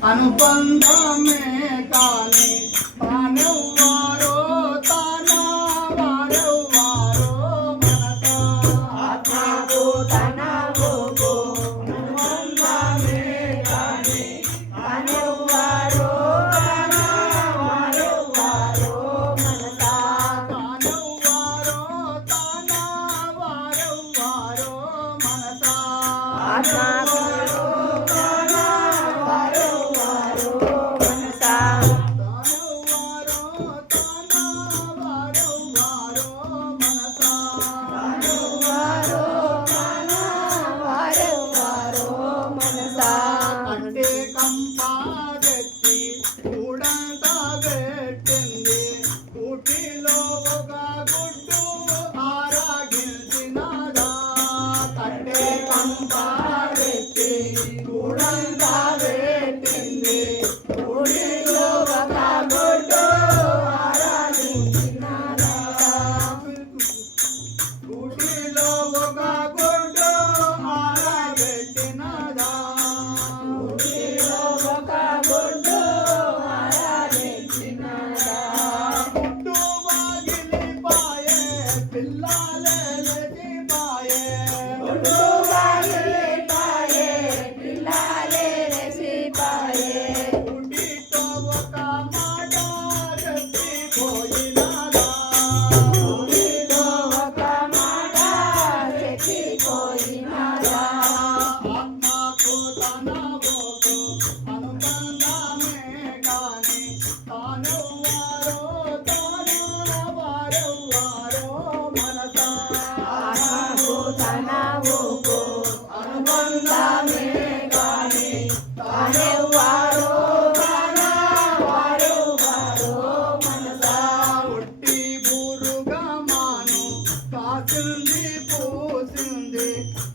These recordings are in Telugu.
అనుబంధమే కాని తానెవ్వారో తానా వారెవ్వారో మనస ఆత్మకు తనవుకు అనుబంధమే కాని తానెవ్వారో తానా వారెవ్వారో మనస తానెవ్వారో తానా వారెవ్వారో మనస ఆత్మకు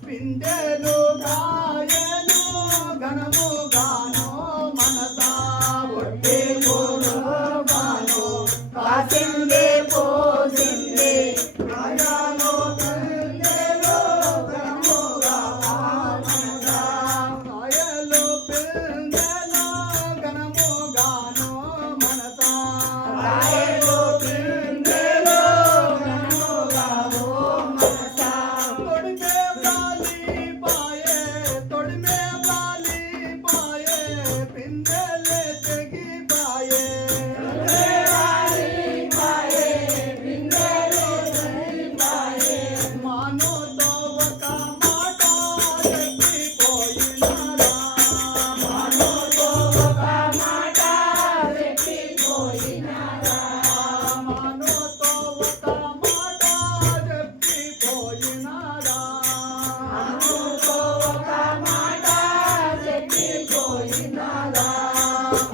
పిందెలు కాయలు ఘనము గాను మనసా ఒట్టి గాను కాసిందే పోసిందే రాజాలో పిందెలు ఘనముగా మనసా కాయలు పిందెలు ఘనము గాను మనసా కాయలు పిందెలు ఘనముగా మనసా తొడిమే బాలి పాయే పిందెలే తెగి పాయే మానోతో ఒక మాట చెప్పిపోయినారా మానోతో ఒక మాట చెప్పిపోయినారా మానోతో ఒక మాట చెప్పిపోయినారా మానోతో ఒక మాట చెప్పిపోయినారా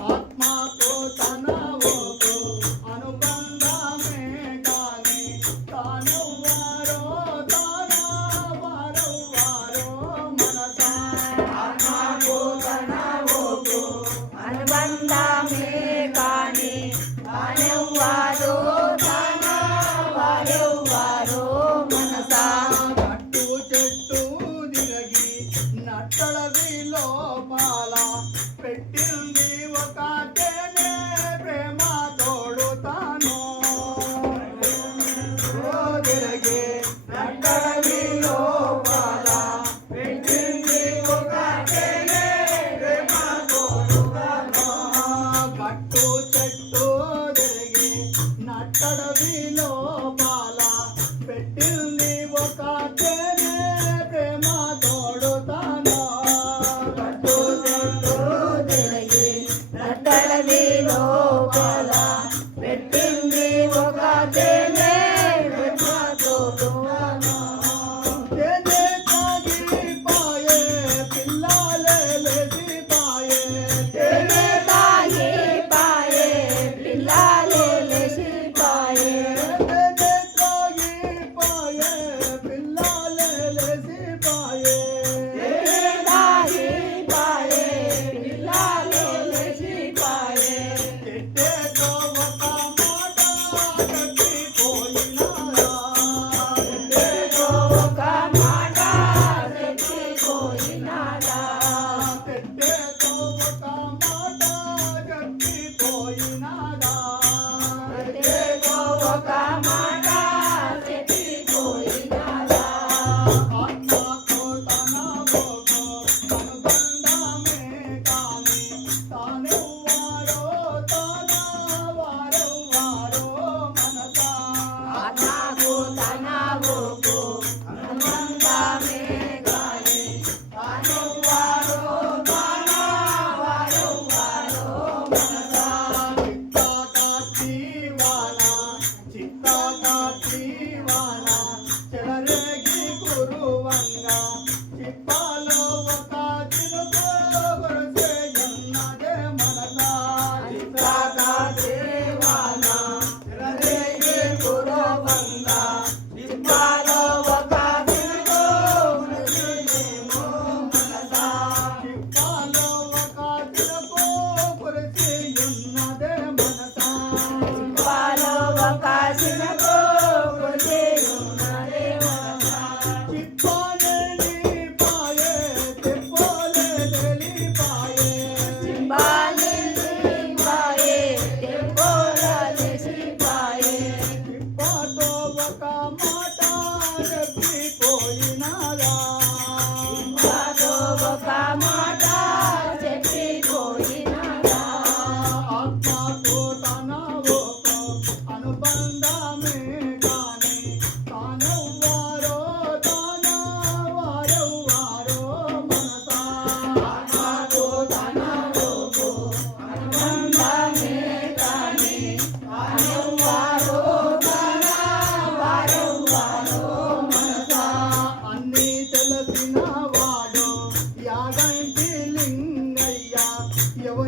ఆత్మకు తనవుకు అనుబంధమే కాని తానెవ్వారో తానా వారెవ్వారో మనసా ఆత్మకు తనవుకు అనుబంధమే కాని తానెవ్వారో తానా వారెవ్వారో మనసా కట్టు చెట్టు దిరగి నట్టడవిలో పాల పెట్టింది ఒక తేనె ప్రేమ తోడుతాను దిరగి నట్టడవిలో పాల పెట్టింది ఒక తేనె ప్రేమ తోడుతాను కట్టు చెట్టు దిరగి నట్టడవిలో పాల పెట్టింది ఒక తేనె ప్రేమ తోడుతాను కట్టు చెట్టు తిరిగి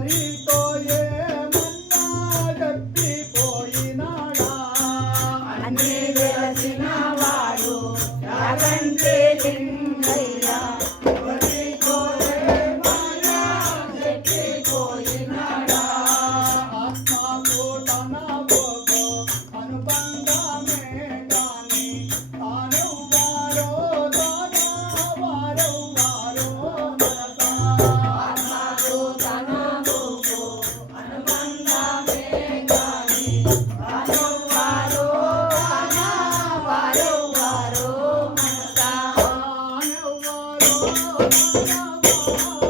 ఎవరితో ఏమన్నా చెప్పిపోయినాడా అన్ని వెలసిన వాడు యాగంటి లింగయ్య ఎవరితో ఏమన్నా చెప్పిపోయినాడా ఆత్మకు తన భోగో అనుబంధమే కాని తానెవ్వరో వారెవ్వరో నరసా ఆత్మకు తన భోగు అనుబంధమే కాని వారెవ్వరో వారెవ్వరో మనసా వారెవ్వరో వారెవ్వరో